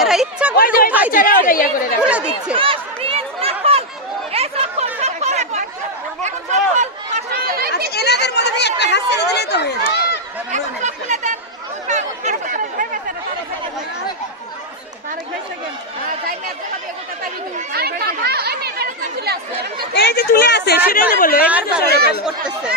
এরা ইচ্ছা করে খুলে দিচ্ছে। এনাদের মধ্যে একটা হাত ছেড়ে দিলেই তো হয়ে যায়। এই যে তুলে আছে সেটাই বললো করতেছে।